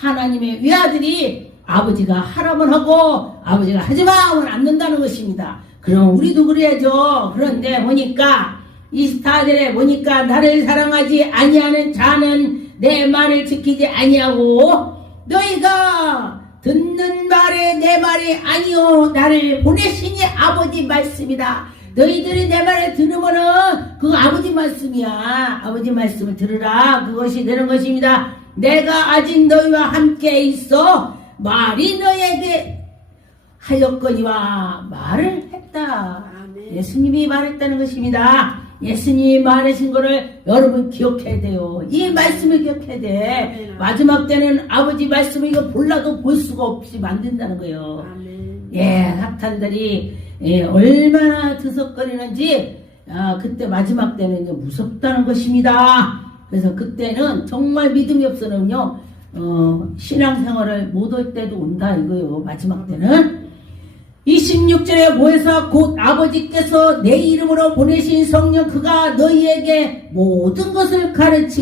하나님의 외아들이 아버지가 하라면 하고 아버지가 하지마 하면 안 된다는 것입니다. 그럼 우리도 그래야죠. 그런데 보니까 이스타들에 보니까 나를 사랑하지 아니하는 자는 내 말을 지키지 아니하고 너희가 듣는 말에 내 말이 아니요 나를 보내시니 아버지 말씀이다. 너희들이 내 말을 들으면은 그 아버지 말씀이야. 아버지 말씀을 들으라. 그것이 되는 것입니다. 내가 아직 너희와 함께 있어 말이 너에게 하였거니와 말을 했다. 아멘. 예수님이 말했다는 것입니다. 예수님이 말하신 거를 여러분 기억해야 돼요. 이 말씀을 기억해야 돼. 아멘. 마지막 때는 아버지 말씀을 이거 몰라도 볼 수가 없이 만든다는 거예요. 아멘. 예, 사탄들이 예, 얼마나 드석거리는지 아, 그때 마지막 때는 이제 무섭다는 것입니다. 그래서 그때는 정말 믿음이 없어는요 어, 신앙생활을 못 할 때도 온다 이거요. 마지막 때는 26절에 모여서 곧 아버지께서 내 이름으로 보내신 성령 그가 너희에게 모든 것을 가르치